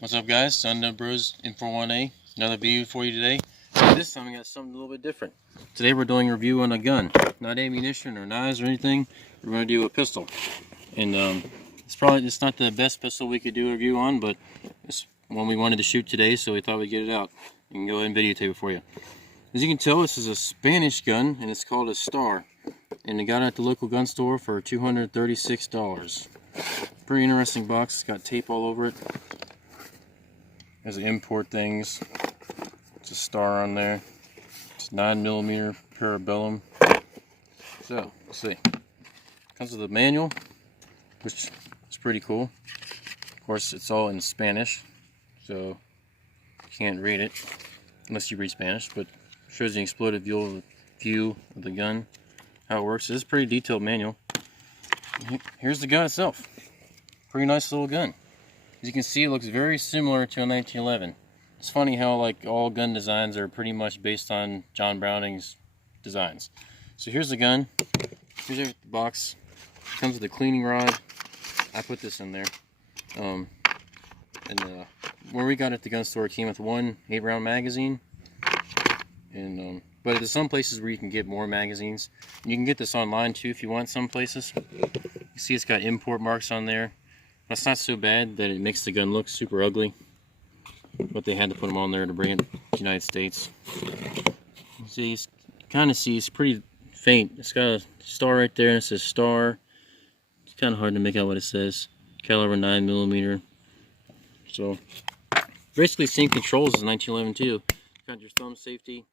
What's up, guys? Unknown Bros in 41A. Another video for you today. This time we got something a little bit different. Today we're doing a review on a gun, not ammunition or knives or anything. We're going to do a pistol, and it's not the best pistol we could do a review on, but it's one we wanted to shoot today, so we thought we'd get it out and go ahead and videotape it for you. As you can tell, this is a Spanish gun, and it's called a Star, and I got it at the local gun store for $236. Pretty interesting box. It's got tape all over it. Has import things. It's a Star on there. It's 9mm parabellum. So let's see. Comes with a manual, which is pretty cool. Of course, it's all in Spanish, so you can't read it unless you read Spanish. But it shows the exploded view of the gun, how it works. It's a pretty detailed manual. Here's the gun itself. Pretty nice little gun. As you can see, it looks very similar to a 1911. It's funny how like all gun designs are pretty much based on John Browning's designs. So here's the gun. Here's the box. It comes with a cleaning rod. I put this in there. Where we got it at the gun store, it came with one 8-round magazine. But there's some places where you can get more magazines. You can get this online too if you want some places. You see it's got import marks on there. That's not so bad that it makes the gun look super ugly, but they had to put them on there to bring it to the United States. See, it's pretty faint. It's got a star right there, and it says Star. It's kind of hard to make out what it says. Caliber 9mm. So basically same controls as 1911 too. Got your thumb safety,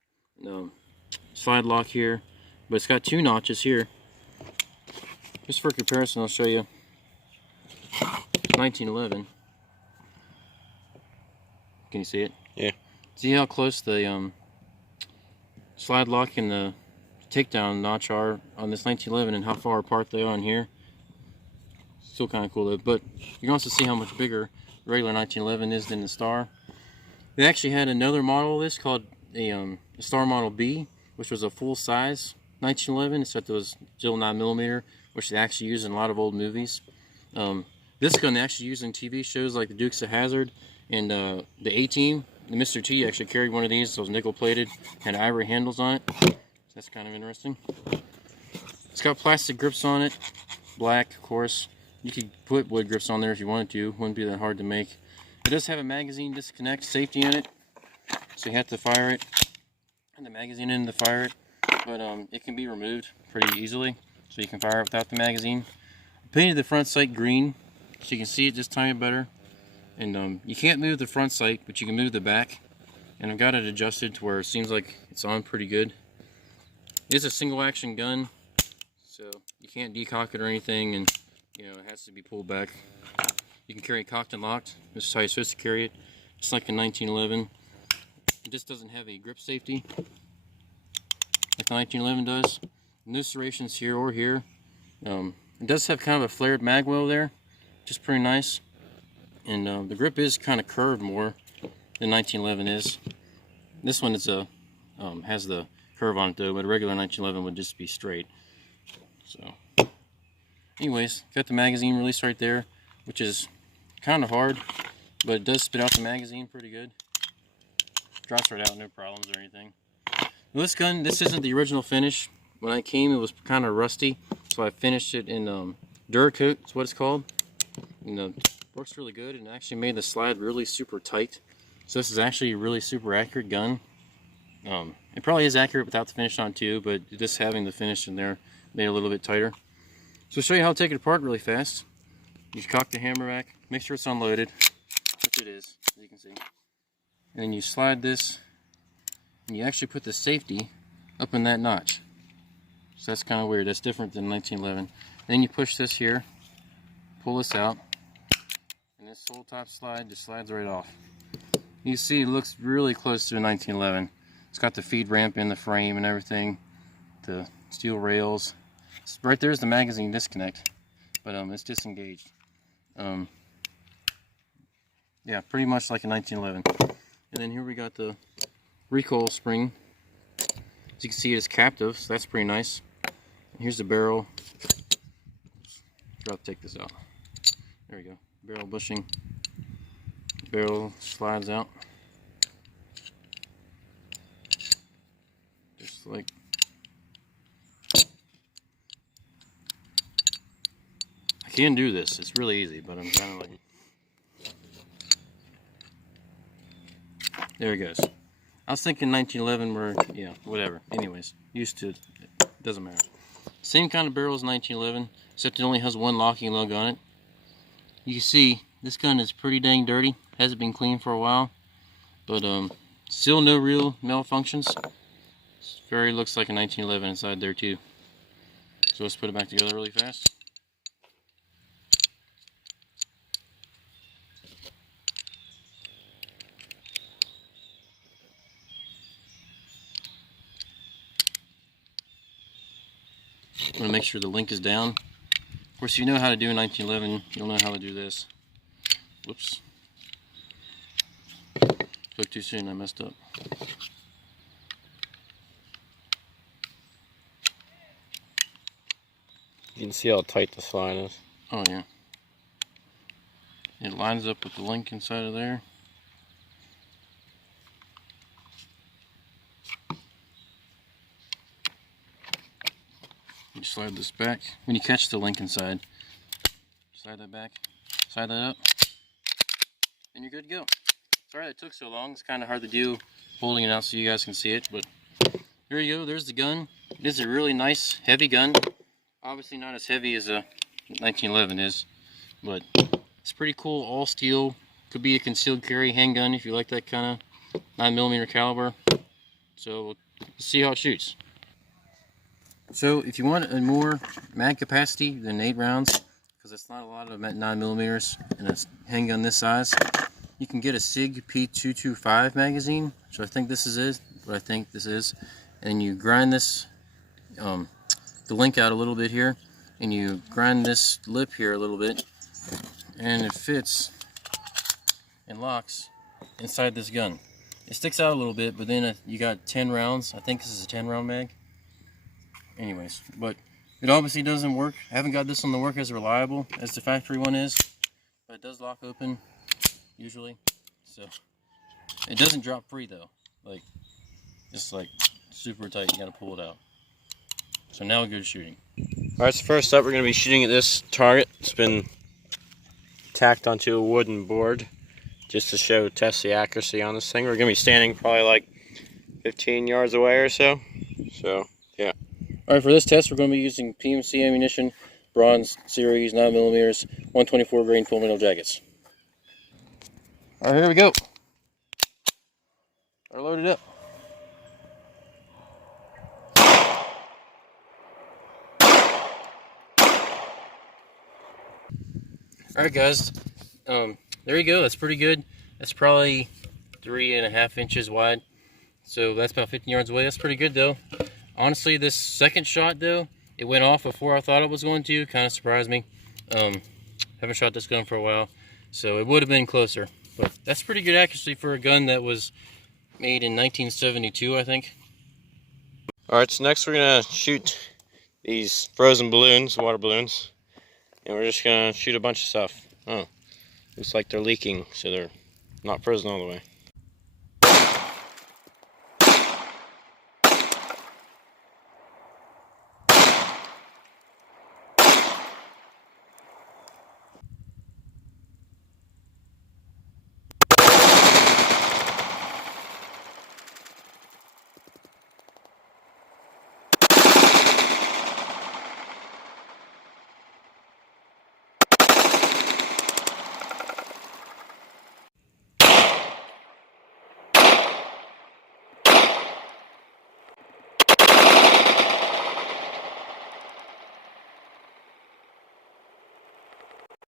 slide lock here, but it's got 2 notches here. Just for comparison, I'll show you 1911. Can you see it? Yeah. See how close the slide lock and the takedown notch are on this 1911 and how far apart they are on here? Still kind of cool though, but you can also see how much bigger the regular 1911 is than the Star. They actually had another model of this called a Star Model B, which was a full-size 1911, except it was still 9mm, which they actually use in a lot of old movies. This gun they actually use in TV shows like the Dukes of Hazzard and the A-Team. The Mr. T actually carried one of these, so it was nickel-plated, had ivory handles on it. So that's kind of interesting. It's got plastic grips on it, black, of course. You could put wood grips on there if you wanted to. Wouldn't be that hard to make. It does have a magazine disconnect safety in it, so you have to fire it, and the magazine in to fire it. But it can be removed pretty easily, so you can fire it without the magazine. I painted the front sight green, so you can see it just tiny better. And you can't move the front sight, but you can move the back. And I've got it adjusted to where it seems like it's on pretty good. It is a single action gun, so you can't decock it or anything, and it has to be pulled back. You can carry it cocked and locked. This is how you're supposed to carry it, just like in 1911. It just doesn't have a grip safety like the 1911 does. No serrations here or here. It does have kind of a flared mag well there, which is pretty nice. And the grip is kind of curved more than 1911 is. This one is has the curve on it though, but a regular 1911 would just be straight. So, anyways, got the magazine release right there, which is kind of hard, but it does spit out the magazine pretty good. Drops right out, no problems or anything. Well, this gun, this isn't the original finish. When I came, it was kind of rusty, so I finished it in Duracoat. That's what it's called. And works really good, and actually made the slide really super tight. So this is actually a really super accurate gun. It probably is accurate without the finish on too, but just having the finish in there made it a little bit tighter. So I'll show you how to take it apart really fast. You cock the hammer back, make sure it's unloaded, which it is, as you can see. And then you slide this, and you actually put the safety up in that notch. So that's kind of weird. That's different than 1911. Then you push this here, pull this out, and this whole top slide just slides right off. You see it looks really close to a 1911. It's got the feed ramp in the frame and everything, the steel rails. Right there's the magazine disconnect, but it's disengaged. Yeah, pretty much like a 1911. And then here we got the recoil spring. As you can see, it's captive, so that's pretty nice. And here's the barrel. Take this out. There we go. Barrel bushing. barrel slides out. Just like I can do this. It's really easy, but I'm kind of like, there it goes. I was thinking 1911 where, yeah, whatever. Anyways, used to it. Doesn't matter. Same kind of barrel as 1911, except it only has one locking lug on it. You can see this gun is pretty dang dirty. Hasn't been cleaned for a while, but still no real malfunctions. Looks like a 1911 inside there too. So let's put it back together really fast. I'm going to make sure the link is down. Of course, you know how to do a 1911, you'll know how to do this. Whoops. Spoke too soon, I messed up. You can see how tight this line is. Oh yeah. It lines up with the link inside of there. You slide this back. When you catch the link inside, slide that back, slide that up, and you're good to go. Sorry that took so long. It's kind of hard to do holding it out so you guys can see it, but there you go. There's the gun. It is a really nice, heavy gun. Obviously not as heavy as a 1911 is, but it's pretty cool. All steel. Could be a concealed carry handgun if you like that kind of 9mm caliber. So let's see how it shoots. So if you want a more mag capacity than 8 rounds, because it's not a lot of 9mm in a handgun this size, you can get a SIG P225 magazine, which I think this is what I think this is, and you grind this the link out a little bit here, and you grind this lip here a little bit, and it fits and locks inside this gun. It sticks out a little bit, but then you got 10 rounds. I think this is a 10-round mag. Anyways, but it obviously doesn't work. I haven't got this one to work as reliable as the factory one is, but it does lock open usually. So it doesn't drop free though. Like, it's like super tight. You gotta pull it out. So now we'll go to shooting. Alright, so first up we're going to be shooting at this target. It's been tacked onto a wooden board just to test the accuracy on this thing. We're going to be standing probably like 15 yards away or so. So, yeah. Alright, for this test we're going to be using PMC ammunition, bronze series, 9mm, 124 grain full metal jackets. Alright, here we go. Are loaded up. Alright guys, there you go. That's pretty good. That's probably 3.5 inches wide, so that's about 15 yards away. That's pretty good though. Honestly, this second shot though, it went off before I thought it was going to. Kind of surprised me. Haven't shot this gun for a while, so it would have been closer, but that's pretty good accuracy for a gun that was made in 1972, I think. Alright, so next we're going to shoot these frozen balloons, water balloons. And we're just going to shoot a bunch of stuff. Oh, looks like they're leaking, so they're not frozen all the way.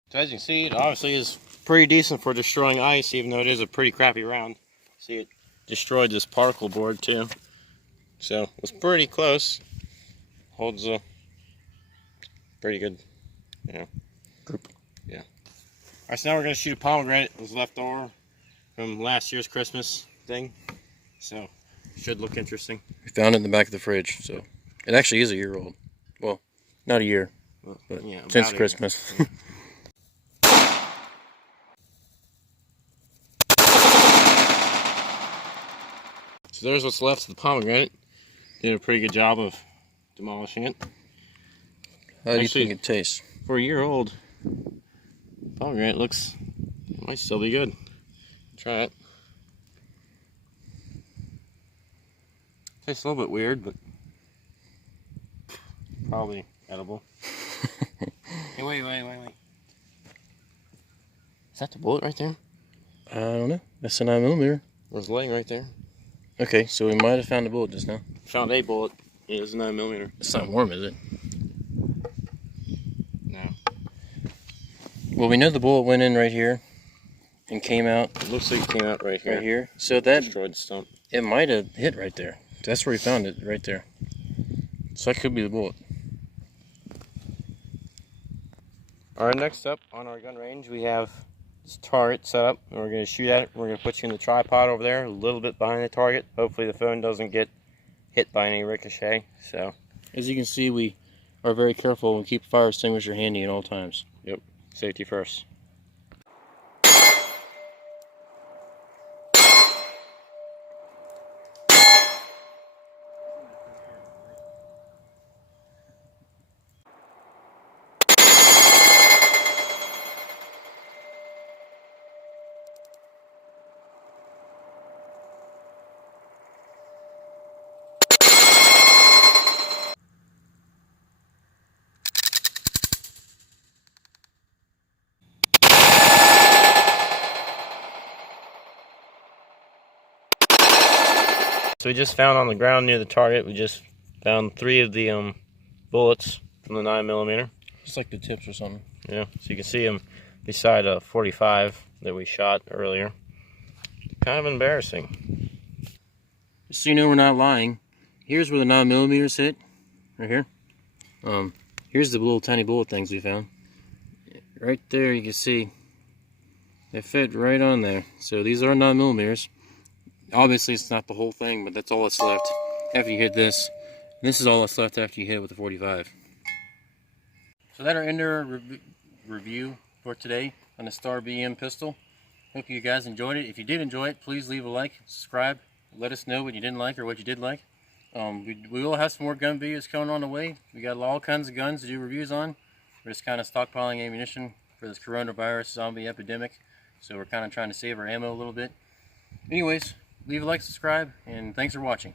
So as you can see, it obviously is pretty decent for destroying ice, even though it is a pretty crappy round. See, it destroyed this particle board too. So it's pretty close. Holds a pretty good, group. Yeah. Alright, so now we're going to shoot a pomegranate. It was left over from last year's Christmas thing. So, should look interesting. We found it in the back of the fridge, so it actually is a year old. Well, not a year, but yeah, since Christmas. So there's what's left of the pomegranate. Did a pretty good job of demolishing it. How do you think it tastes? For a year old pomegranate might still be good. Try it. Tastes a little bit weird, but probably edible. Hey, wait. Is that the bullet right there? I don't know. That's a 9mm. There's laying right there. Okay, so we might have found a bullet just now. Found a bullet. It was a 9mm. It's not warm, is it? No. Well, we know the bullet went in right here and came out. It looks like it came out right here. Right here. So that destroyed the stump. it might have hit right there. That's where we found it, right there. So that could be the bullet. Alright, next up on our gun range, we have this target set up, and we're going to shoot at it. We're going to put you in the tripod over there, a little bit behind the target. Hopefully the phone doesn't get hit by any ricochet. So, as you can see, we are very careful and keep a fire extinguisher handy at all times. yep, safety first. So we just found on the ground near the target, we just found 3 of the bullets from the 9mm. Just like the tips or something. Yeah, so you can see them beside a 45 that we shot earlier. Kind of embarrassing. Just so you know we're not lying, here's where the 9mm hit. Right here. Here's the little tiny bullet things we found. Right there you can see they fit right on there. So these are 9mm. Obviously it's not the whole thing, but that's all that's left after you hit this. This is all that's left after you hit it with the 45. So that'll end our review for today on the Star BM pistol. Hope you guys enjoyed it. If you did enjoy it, please leave a like, subscribe, let us know what you didn't like or what you did like. We will have some more gun videos coming on the way. We got all kinds of guns to do reviews on. We're just kind of stockpiling ammunition for this coronavirus zombie epidemic. So we're kind of trying to save our ammo a little bit. Anyways, leave a like, subscribe, and thanks for watching.